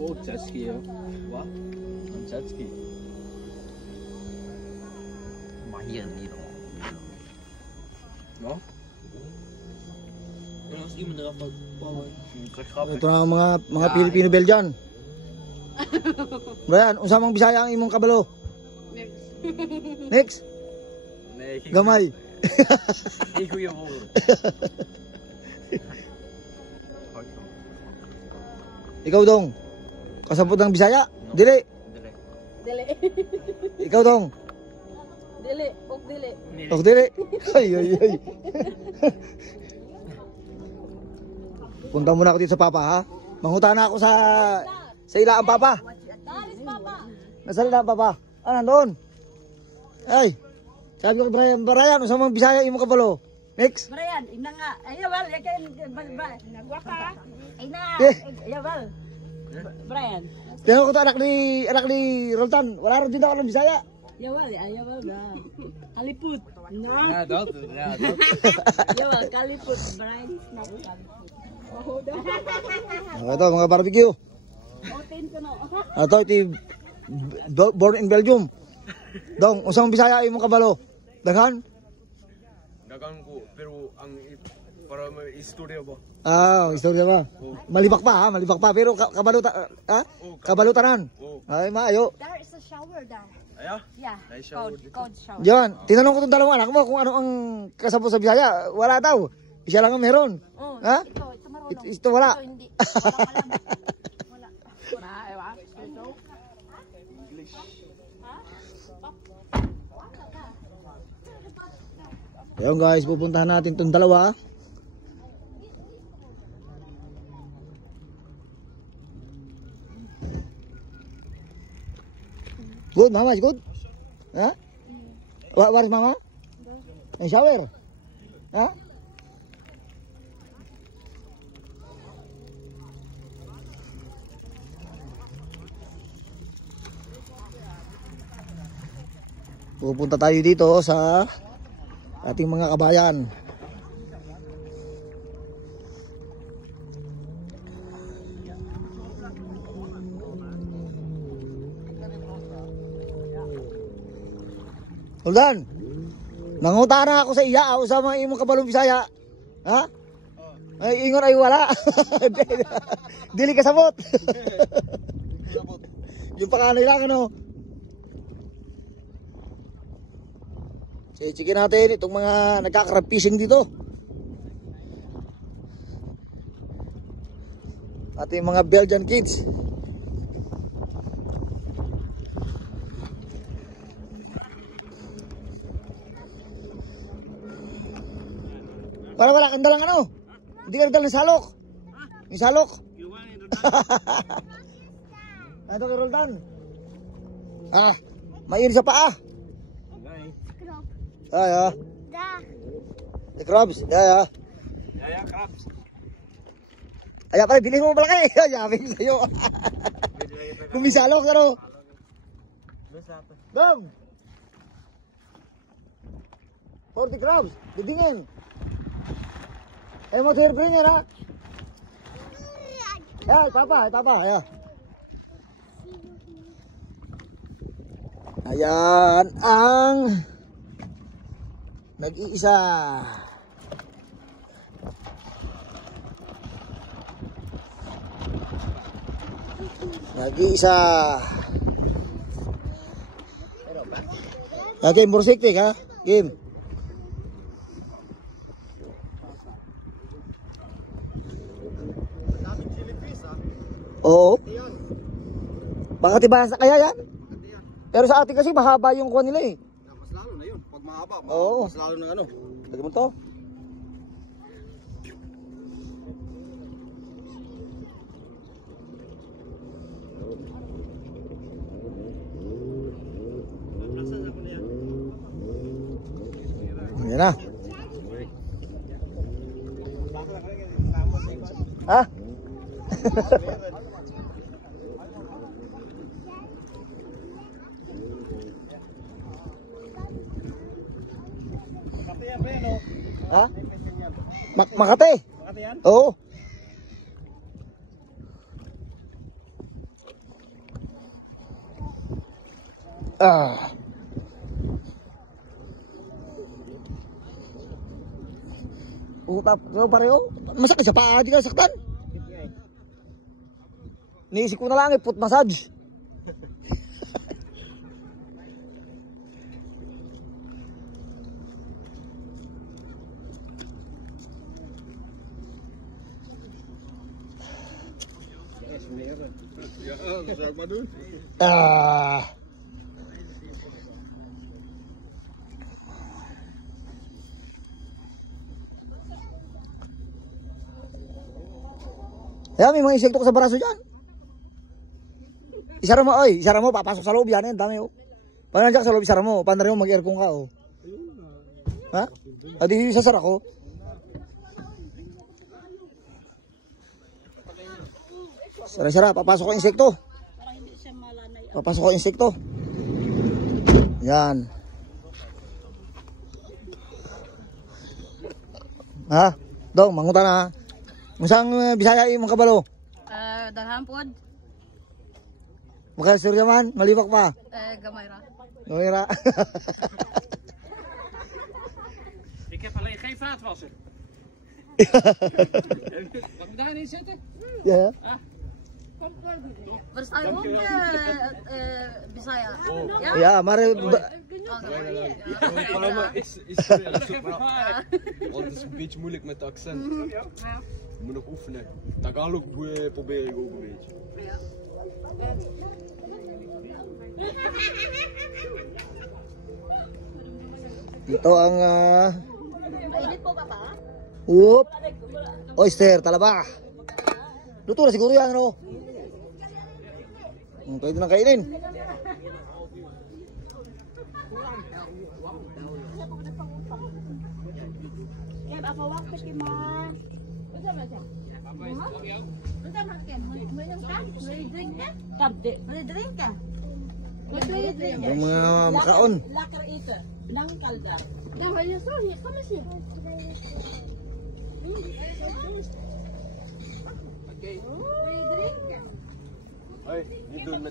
Gå jetski, ja. Hva? En jetski. Mahir dito. No? Ito na ang mga Pilipino-Belgian. Brian, unsa mang Bisaya ang imong kabalo? Next. Gamay. Ikaw yung mo. Ikaw dong. Kasabot ng Bisaya? Dili. Dili. Ikaw dong. Dili. Ok dili. Ok dili. Ay ay ay. Punta muna ako dito sa papa ha. Manguta na ako sa ila ang papa. Dalis papa. Nasaan na ang papa? Ah, nandoon. Ay. Sabi ko kay Brian, unsa mang Bisaya imong kabalo? Next. Brian, ina nga. Ayawal, yakin nagwaka. Ay na. Ayawal. Brian. Tingnan ko to anak ni Roldan. Wala rin din ako ng Bisaya. Ayawal, ayawal na. Kaliput. Na. Ja, dat. Ayawal, kaliput. Brian, kaliput. Ito mga barbecue. Open ko no. Ito born in Belgium. Dong, usang Bisaya imong kabalo? Daghan? Dagang ko, pero ang para may istorya ba? Ah, istorya ba? Malibak pa ha, malibak pa pero kabaluta ha? Kabalutaran. Ay maayo. There is a shower there. Aya? Yeah. Cold shower. Diyan, tinanong ko tong dalawang anak mo kung ano ang kasabot sa Bisaya. Wala daw. Siya lang ang meron. Oh, ha? ito marunong. Ito wala. Ito hindi. Wala. Wala. Ewa. English. Ayun guys, pupuntahan natin tong dalawa. Good, mama, is good? Ha? Where is mama? In shower? Ha? Pupunta tayo dito sa ating mga kabayan. Roldan, nanguta na ako sa iya, usama imong kabalong Bisaya. Ha? Ay, ingon ay wala. Dili kasabot. Yung panganay lang ano. Chichikin natin itong mga nagkakrab fishing dito. Ating mga Belgian kids. Wala kang dalang ano? Hindi ka nagdala ng salok. Yung salok. Ito kay Roldan. Ah, mainit sa paa. Ja. The crabs. Ja. Ja, crabs. Ay, pare, bilhin mo malaki. Yabi ko sa'yo. Kumisalok, ano? Dong. 40 crabs. Didingin. Mo to bring it, ha? Ya, papa, ya. Ayan ang nag-iisa. Nag-iisa. Game, bursiktik ha? Game. Oo. Baka tibasa kaya yan? Pero sa atin kasi mahaba yung kuha nila eh. Mas lalo na yun. Pag mahaba, Oo. mas lalo na ano. Lagyan mo to. Ayan na. Ha? Ha? Makate. Makati yan? Oo. Ah. Utap, so pareho. Masakit sa paa, di ka saktan. Niisip ko na lang foot massage. Ja, dat zou ik maar doen. Ah. Ayan, may mga insekto ko sa braso dyan. Isara mo, oy. Isara mo, papasok sa loob yan. Yan, dami, oh. Pag nandiyan ka sa loob, isara mo. Paano rin mo, mag-aircon ka, oh. Ha? Adi, sasara ko. Sara-sara, papasok ko insekto. Papasok ko insekto. Yan. Ha? Dong, mangutan na ha. Musang Bisaya imong kabalo? Daghan pod. Makasirya man, malibak pa. Gamay ra. Gamay ra. Ik heb alleen geen vaatwasser. Mag ik daar niet zitten? Ja. Waar sta je ook Bisaya? Ja, maar Maar is want het is een beetje moeilijk met de accent. Je moet nog oefenen. Tagalog probeer ik ook een beetje. ito ang Mainit po ba pa? whoop, oyster, talaba. Luto na siguro yan, ano? Pwede nang kainin. Apa waktu kima? Betul macam. Betul macam. Minum kan? Boleh drink kan? Boleh drink kan? Boleh drink. Yung mga makaon. Lakar itu. Nang kalda. Dah banyak soalnya. Kamu sih. Boleh drink kan? Hey, niet doen met